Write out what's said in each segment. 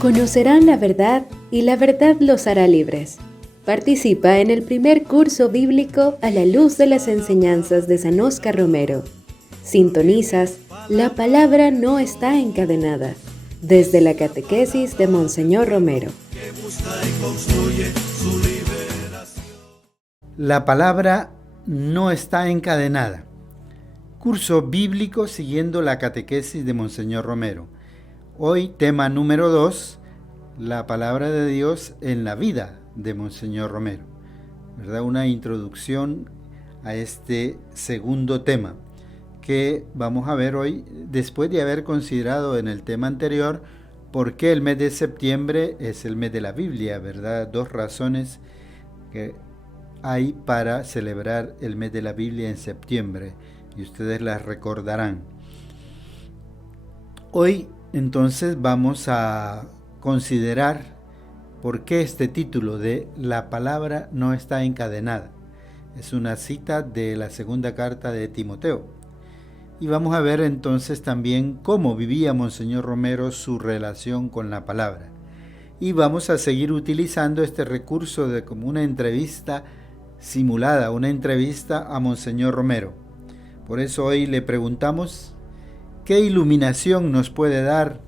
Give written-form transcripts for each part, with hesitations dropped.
Conocerán la verdad y la verdad los hará libres. Participa en el primer curso bíblico a la luz de las enseñanzas de San Óscar Romero. Sintonizas La Palabra No Está Encadenada, desde la catequesis de Monseñor Romero. La Palabra No Está Encadenada. Curso bíblico siguiendo la catequesis de Monseñor Romero. Hoy, tema número 2, la palabra de Dios en la vida de Monseñor Romero. ¿Verdad? Una introducción a este segundo tema que vamos a ver hoy, después de haber considerado en el tema anterior por qué el mes de septiembre es el mes de la Biblia, ¿verdad? 2 razones que hay para celebrar el mes de la Biblia en septiembre, y ustedes las recordarán. Hoy entonces vamos a considerar por qué este título de La Palabra No Está Encadenada. Es una cita de la segunda carta de Timoteo. Y vamos a ver entonces también cómo vivía Monseñor Romero su relación con la palabra. Y vamos a seguir utilizando este recurso de como una entrevista simulada, una entrevista a Monseñor Romero. Por eso hoy le preguntamos: ¿qué iluminación nos puede dar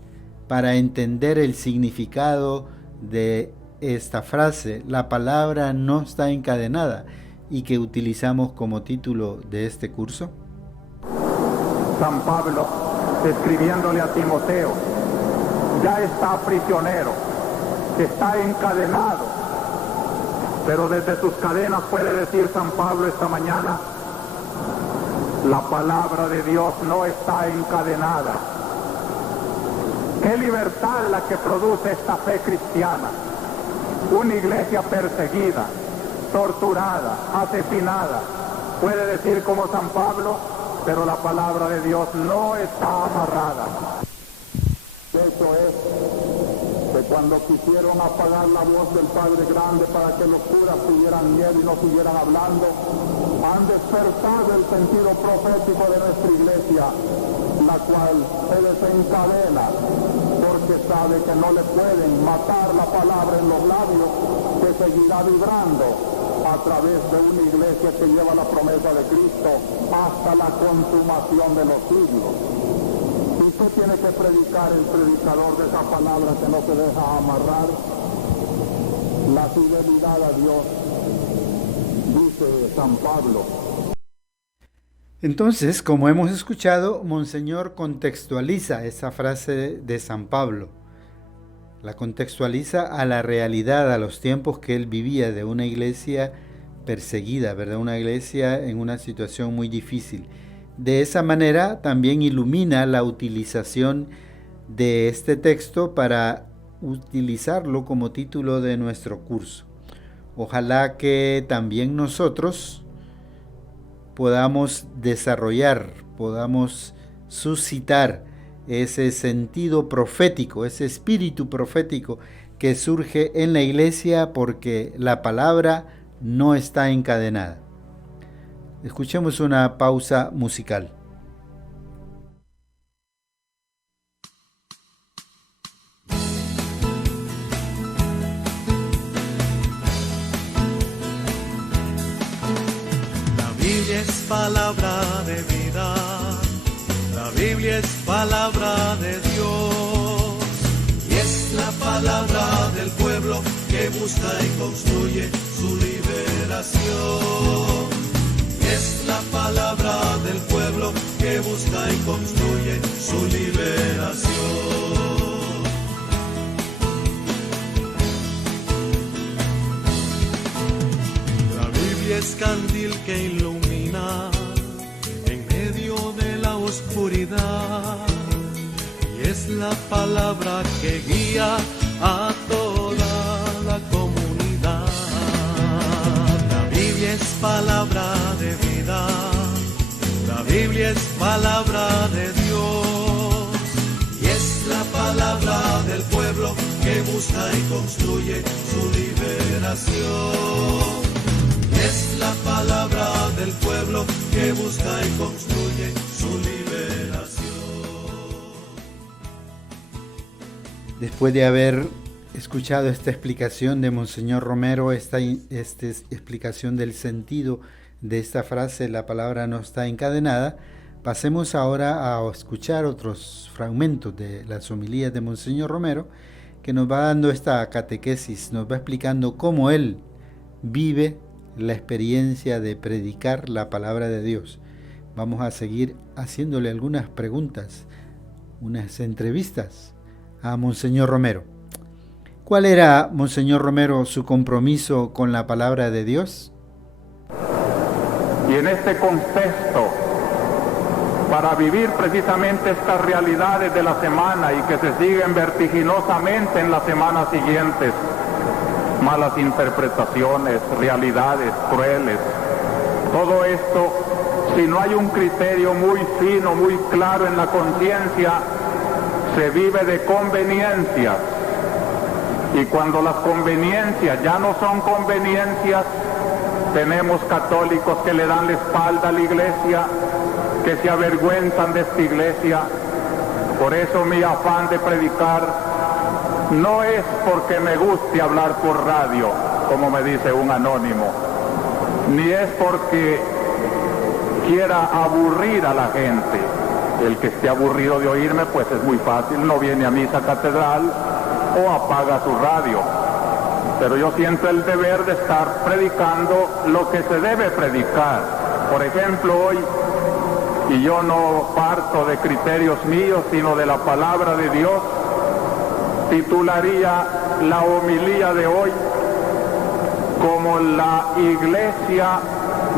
para entender el significado de esta frase, la palabra no está encadenada, y que utilizamos como título de este curso? San Pablo, escribiéndole a Timoteo, ya está prisionero, está encadenado, pero desde sus cadenas puede decir San Pablo esta mañana: la palabra de Dios no está encadenada. Qué libertad la que produce esta fe cristiana. Una iglesia perseguida, torturada, asesinada, puede decir como San Pablo, pero la palabra de Dios no está amarrada. De hecho es que cuando quisieron apagar la voz del Padre Grande para que los curas tuvieran miedo y no siguieran hablando, han despertado el sentido profético de nuestra iglesia, la cual se desencadena porque sabe que no le pueden matar la palabra en los labios, que seguirá vibrando a través de una iglesia que lleva la promesa de Cristo hasta la consumación de los siglos. ¿Y qué tiene que predicar el predicador de esa palabra que no se deja amarrar? La fidelidad a Dios, dice San Pablo. Entonces, como hemos escuchado, Monseñor contextualiza esa frase de San Pablo. La contextualiza a la realidad, a los tiempos que él vivía de una iglesia perseguida, ¿verdad? Una iglesia en una situación muy difícil. De esa manera también ilumina la utilización de este texto para utilizarlo como título de nuestro curso. Ojalá que también nosotros podamos desarrollar, podamos suscitar ese sentido profético, ese espíritu profético que surge en la iglesia porque la palabra no está encadenada. Escuchemos una pausa musical. La Biblia es palabra de vida, la Biblia es palabra de Dios, y es la palabra del pueblo que busca y construye su liberación. Es la palabra del pueblo que busca y construye su liberación. La Biblia es candil que ilumina en medio de la oscuridad, y es la palabra que guía a toda la comunidad. La Biblia es palabra de vida, la Biblia es palabra de Dios, y es la palabra del pueblo que busca y construye su liberación. Es la palabra del pueblo que busca y construye su liberación. Después de haber escuchado esta explicación de Monseñor Romero, esta explicación del sentido de esta frase, la palabra no está encadenada, pasemos ahora a escuchar otros fragmentos de las homilías de Monseñor Romero, que nos va dando esta catequesis, nos va explicando cómo él vive la experiencia de predicar la palabra de Dios. Vamos a seguir haciéndole algunas preguntas, unas entrevistas a Monseñor Romero. ¿Cuál era, Monseñor Romero, su compromiso con la palabra de Dios? Y en este contexto, para vivir precisamente estas realidades de la semana y que se siguen vertiginosamente en las semanas siguientes, malas interpretaciones, realidades crueles, todo esto, si no hay un criterio muy fino, muy claro en la conciencia, se vive de conveniencias. Y cuando las conveniencias ya no son conveniencias, tenemos católicos que le dan la espalda a la iglesia, que se avergüenzan de esta iglesia. Por eso mi afán de predicar no es porque me guste hablar por radio, como me dice un anónimo, ni es porque quiera aburrir a la gente. El que esté aburrido de oírme, pues es muy fácil, no viene a misa catedral o apaga su radio. Pero yo siento el deber de estar predicando lo que se debe predicar. Por ejemplo, hoy, y yo no parto de criterios míos, sino de la palabra de Dios, titularía la homilía de hoy como la iglesia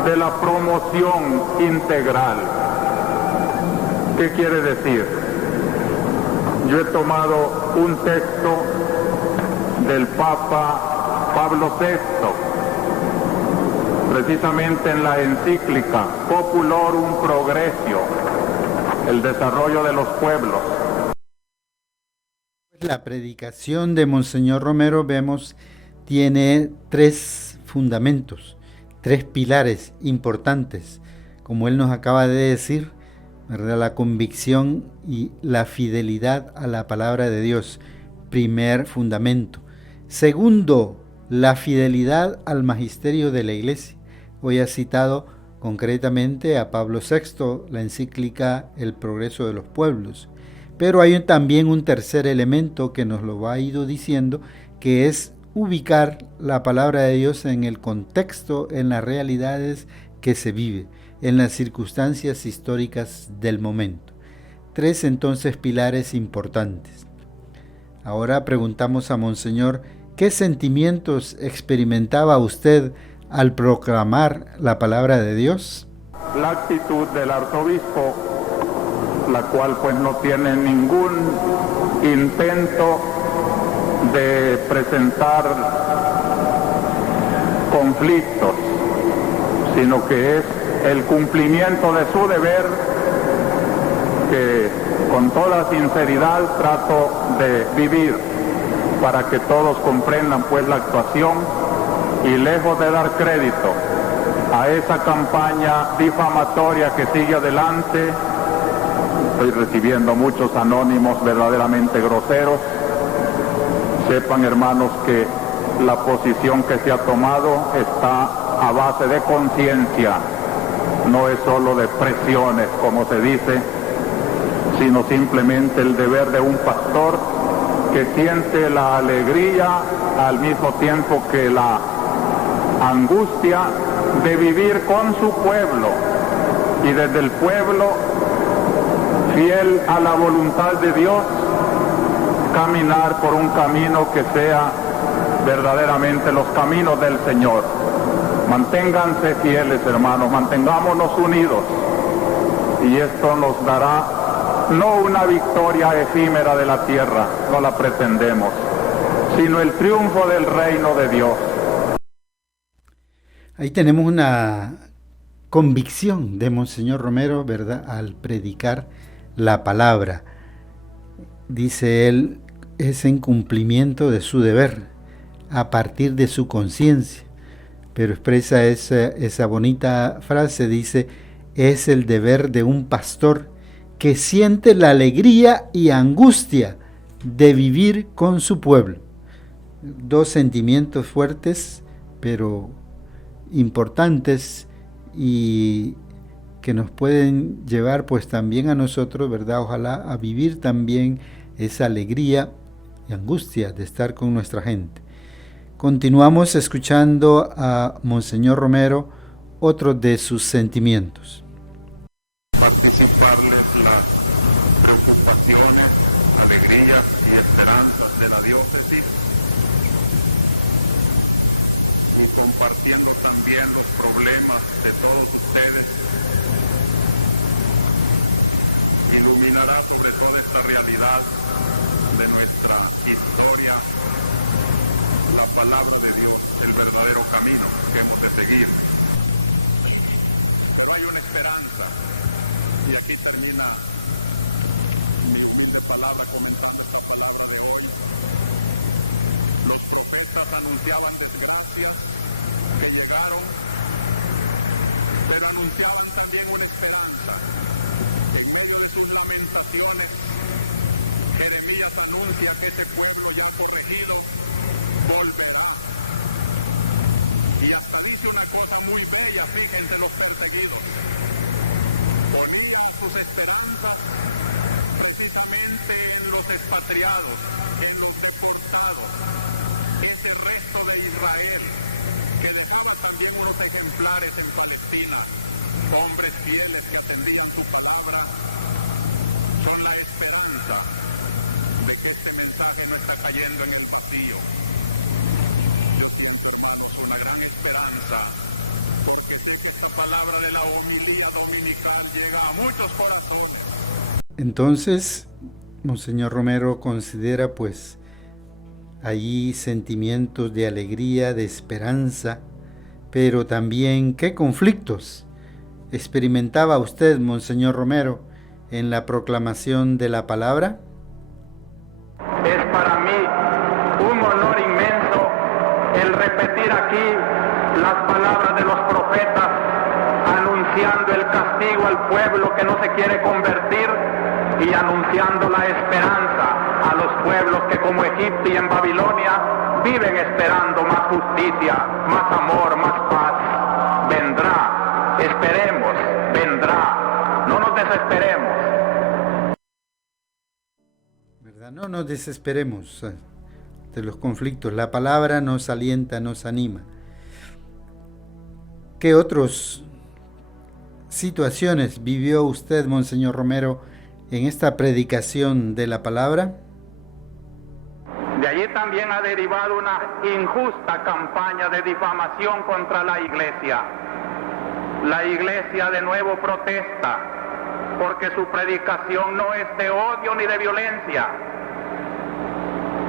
de la promoción integral. ¿Qué quiere decir? Yo he tomado un texto del Papa Pablo VI, precisamente en la encíclica Populorum Progressio, el desarrollo de los pueblos. La predicación de Monseñor Romero, vemos, tiene tres fundamentos, tres pilares importantes, como él nos acaba de decir, ¿verdad? La convicción y la fidelidad a la palabra de Dios, primer fundamento. Segundo, la fidelidad al magisterio de la Iglesia. Hoy ha citado concretamente a Pablo VI, la encíclica El progreso de los pueblos. Pero hay también un tercer elemento que nos lo ha ido diciendo, que es ubicar la palabra de Dios en el contexto, en las realidades que se vive, en las circunstancias históricas del momento. Tres entonces pilares importantes. Ahora preguntamos a Monseñor, ¿qué sentimientos experimentaba usted al proclamar la palabra de Dios? La actitud del arzobispo, la cual pues no tiene ningún intento de presentar conflictos, sino que es el cumplimiento de su deber, que con toda sinceridad trato de vivir para que todos comprendan pues la actuación, y lejos de dar crédito a esa campaña difamatoria que sigue adelante, estoy recibiendo muchos anónimos verdaderamente groseros. Sepan, hermanos, que la posición que se ha tomado está a base de conciencia, no es solo de presiones, como se dice, sino simplemente el deber de un pastor que siente la alegría al mismo tiempo que la angustia de vivir con su pueblo y desde el pueblo, fiel a la voluntad de Dios, caminar por un camino que sea verdaderamente los caminos del Señor. Manténganse fieles, hermanos, mantengámonos unidos, y esto nos dará no una victoria efímera de la tierra, no la pretendemos, sino el triunfo del reino de Dios. Ahí tenemos una convicción de Monseñor Romero, ¿verdad?, al predicar la palabra. Dice él, es en cumplimiento de su deber, a partir de su conciencia. Pero expresa esa bonita frase, dice, es el deber de un pastor que siente la alegría y angustia de vivir con su pueblo. Dos sentimientos fuertes, pero importantes y que nos pueden llevar pues también a nosotros, ¿verdad? Ojalá a vivir también esa alegría y angustia de estar con nuestra gente. Continuamos escuchando a Monseñor Romero, otro de sus sentimientos. Participarles las preocupaciones, alegrías y esperanzas de la diócesis y compartiendo también los problemas de todos ustedes. Iluminará sobre toda esta realidad de nuestra historia la palabra de Dios, el verdadero camino que hemos de seguir. No hay una esperanza, y aquí termina mi humilde palabra comentando esta palabra de hoy. Los profetas anunciaban desgracias que llegaron, pero anunciaban también una esperanza. En medio de sus lamentaciones, Jeremías anuncia que ese pueblo ya corregido volverá. Y hasta dice una cosa muy bella, fíjense, los perseguidos ponían sus esperanzas precisamente en los expatriados, en los deportados, ese resto de Israel que dejaba también unos ejemplares en Palestina, hombres fieles que atendían su palabra. Son la esperanza de que este mensaje no está cayendo en el vacío. Yo quiero, hermanos, una gran esperanza, porque sé que esta palabra de la homilía dominical llega a muchos corazones. Entonces, Monseñor Romero considera pues allí sentimientos de alegría, de esperanza, pero también ¿qué conflictos experimentaba usted, Monseñor Romero, en la proclamación de la palabra? Es para mí un honor inmenso el repetir aquí las palabras de los profetas anunciando el castigo al pueblo que no se quiere convertir y anunciando la esperanza a los pueblos que como Egipto y en Babilonia viven esperando más justicia, más amor, más paz. Vendrá, esperemos, vendrá, no nos desesperemos. ¿Verdad? No nos desesperemos de los conflictos. La palabra nos alienta, nos anima. ¿Qué otras situaciones vivió usted, Monseñor Romero, en esta predicación de la palabra? De allí también ha derivado una injusta campaña de difamación contra la Iglesia. La Iglesia de nuevo protesta porque su predicación no es de odio ni de violencia.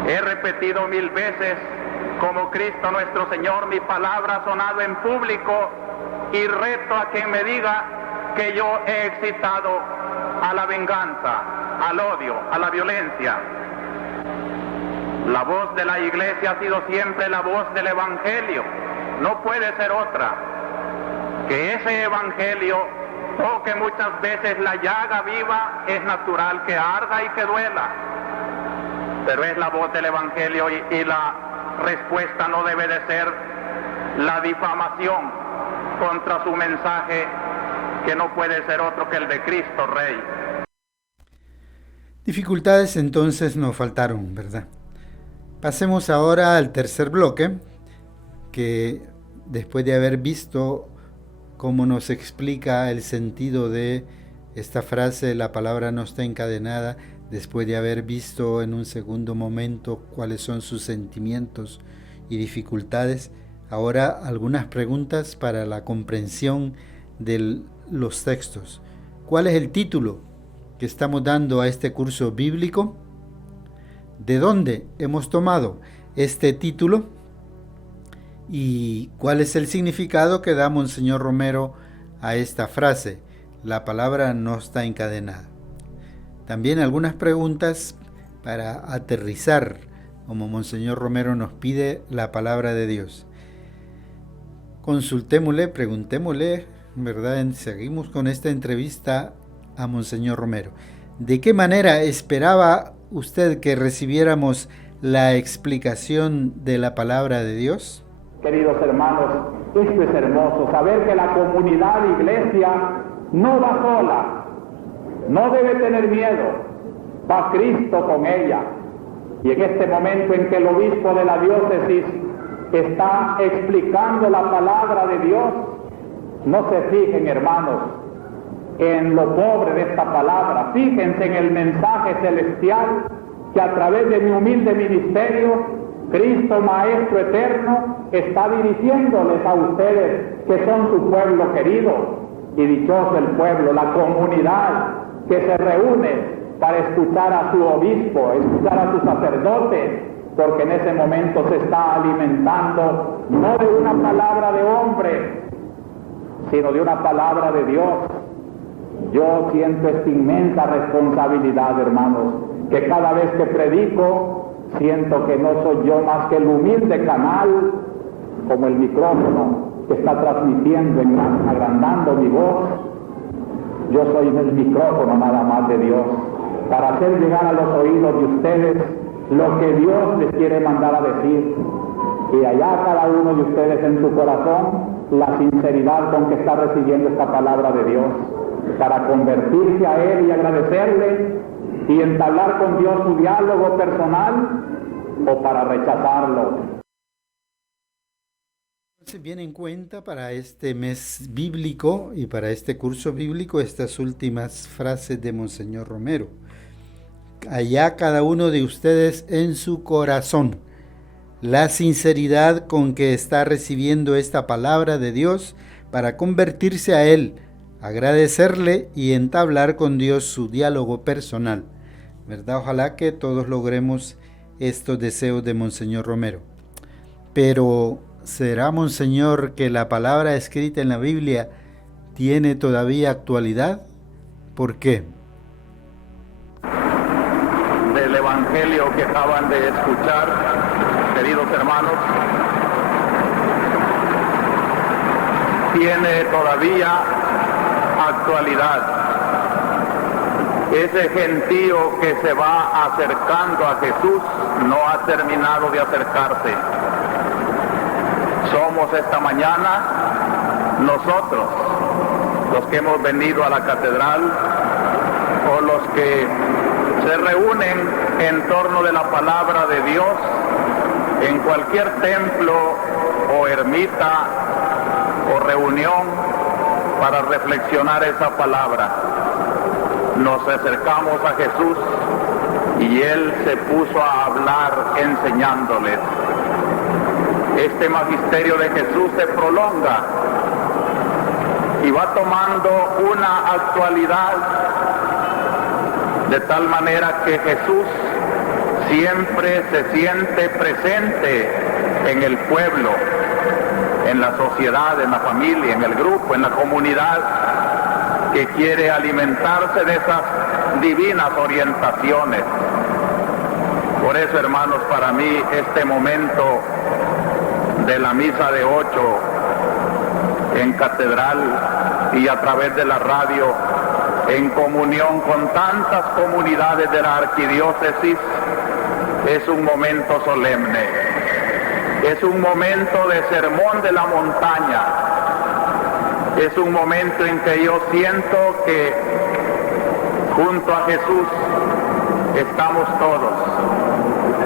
He repetido 1000 veces, como Cristo nuestro Señor, mi palabra ha sonado en público y reto a quien me diga que yo he excitado a la venganza, al odio, a la violencia. La voz de la Iglesia ha sido siempre la voz del Evangelio, no puede ser otra. Que ese Evangelio toque muchas veces la llaga viva, es natural que arda y que duela, pero es la voz del Evangelio y la respuesta no debe de ser la difamación contra su mensaje, que no puede ser otro que el de Cristo Rey. Dificultades entonces no faltaron, ¿verdad? Pasemos ahora al tercer bloque, que después de haber visto cómo nos explica el sentido de esta frase, la palabra no está encadenada, después de haber visto en un segundo momento cuáles son sus sentimientos y dificultades, ahora algunas preguntas para la comprensión de los textos. ¿Cuál es el título que estamos dando a este curso bíblico? ¿De dónde hemos tomado este título? ¿Y cuál es el significado que da Monseñor Romero a esta frase? La palabra no está encadenada. También algunas preguntas para aterrizar, como Monseñor Romero nos pide la palabra de Dios. Consultémosle, preguntémosle, ¿verdad? Seguimos con esta entrevista a Monseñor Romero. ¿De qué manera esperaba usted que recibiéramos la explicación de la palabra de Dios? Queridos hermanos, esto es hermoso, saber que la comunidad iglesia no va sola, no debe tener miedo, va Cristo con ella. Y en este momento en que el obispo de la diócesis está explicando la palabra de Dios, no se fijen, hermanos, en lo pobre de esta palabra, fíjense en el mensaje celestial que a través de mi humilde ministerio, Cristo Maestro Eterno está dirigiéndoles a ustedes, que son su pueblo querido, y dichoso el pueblo, la comunidad que se reúne para escuchar a su obispo, escuchar a su sacerdote, porque en ese momento se está alimentando no de una palabra de hombre, sino de una palabra de Dios. Yo siento esta inmensa responsabilidad, hermanos, que cada vez que predico, siento que no soy yo más que el humilde canal, como el micrófono que está transmitiendo, agrandando mi voz. Yo soy el micrófono nada más de Dios, para hacer llegar a los oídos de ustedes lo que Dios les quiere mandar a decir. Y allá cada uno de ustedes en su corazón, la sinceridad con que está recibiendo esta palabra de Dios, para convertirse a Él y agradecerle y entablar con Dios su diálogo personal, o para rechazarlo. Se viene en cuenta para este mes bíblico y para este curso bíblico estas últimas frases de Monseñor Romero. Allá cada uno de ustedes en su corazón, la sinceridad con que está recibiendo esta palabra de Dios para convertirse a Él, agradecerle y entablar con Dios su diálogo personal. ¿Verdad? Ojalá que todos logremos estos deseos de Monseñor Romero. Pero ¿será, Monseñor, que la palabra escrita en la Biblia tiene todavía actualidad? ¿Por qué? Del Evangelio que acaban de escuchar, queridos hermanos, tiene todavía actualidad. Ese gentío que se va acercando a Jesús no ha terminado de acercarse. Somos esta mañana nosotros los que hemos venido a la catedral, o los que se reúnen en torno de la palabra de Dios en cualquier templo o ermita o reunión para reflexionar esa palabra. Nos acercamos a Jesús y Él se puso a hablar enseñándoles. Este magisterio de Jesús se prolonga y va tomando una actualidad de tal manera que Jesús siempre se siente presente en el pueblo, en la sociedad, en la familia, en el grupo, en la comunidad que quiere alimentarse de esas divinas orientaciones. Por eso, hermanos, para mí este momento de la misa de 8 en catedral y a través de la radio, en comunión con tantas comunidades de la arquidiócesis, es un momento solemne, es un momento de sermón de la montaña, es un momento en que yo siento que junto a Jesús estamos todos.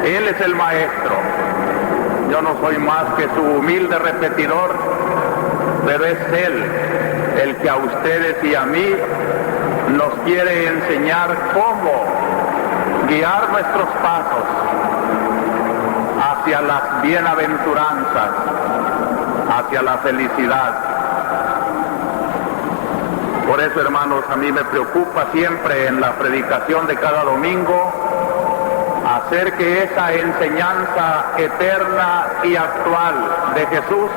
Él es el Maestro, yo no soy más que su humilde repetidor, pero es Él el que a ustedes y a mí nos quiere enseñar cómo guiar nuestros pasos hacia las bienaventuranzas, hacia la felicidad. Por eso, hermanos, a mí me preocupa siempre en la predicación de cada domingo hacer que esa enseñanza eterna y actual de Jesús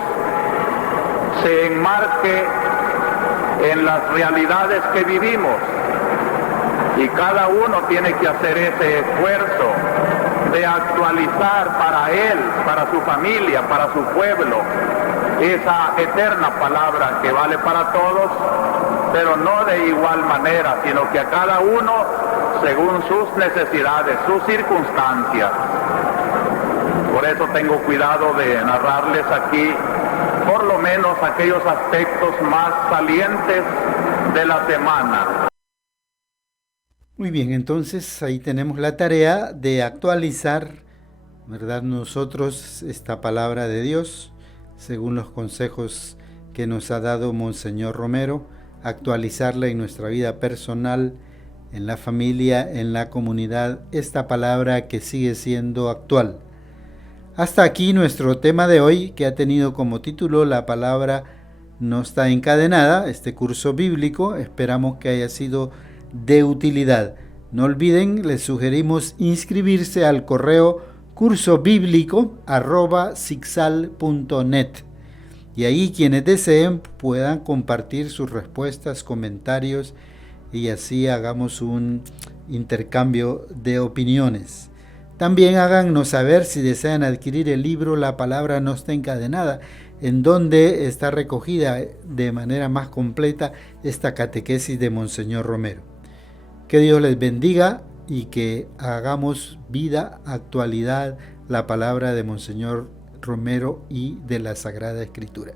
se enmarque en las realidades que vivimos, y cada uno tiene que hacer ese esfuerzo de actualizar para él, para su familia, para su pueblo, esa eterna palabra que vale para todos, pero no de igual manera, sino que a cada uno según sus necesidades, sus circunstancias. Por eso tengo cuidado de narrarles aquí por lo menos aquellos aspectos más salientes de la semana. Muy bien, entonces ahí tenemos la tarea de actualizar, ¿verdad?, nosotros esta palabra de Dios, según los consejos que nos ha dado Monseñor Romero, actualizarla en nuestra vida personal, en la familia, en la comunidad, esta palabra que sigue siendo actual. Hasta aquí nuestro tema de hoy, que ha tenido como título La palabra no está encadenada, este curso bíblico. Esperamos que haya sido de utilidad. No olviden, les sugerimos inscribirse al correo cursobiblico@sicsal.net, y ahí quienes deseen puedan compartir sus respuestas, comentarios, y así hagamos un intercambio de opiniones. También háganos saber si desean adquirir el libro La palabra no está encadenada, en donde está recogida de manera más completa esta catequesis de Monseñor Romero. Que Dios les bendiga y que hagamos vida, actualidad, la palabra de Monseñor Romero y de la Sagrada Escritura.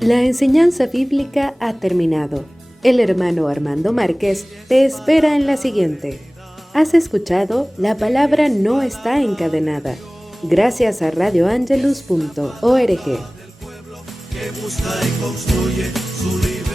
La enseñanza bíblica ha terminado. El hermano Armando Márquez te espera en la siguiente. Has escuchado La palabra no está encadenada. Gracias a radioangelus.org. Que busca y construye su libertad.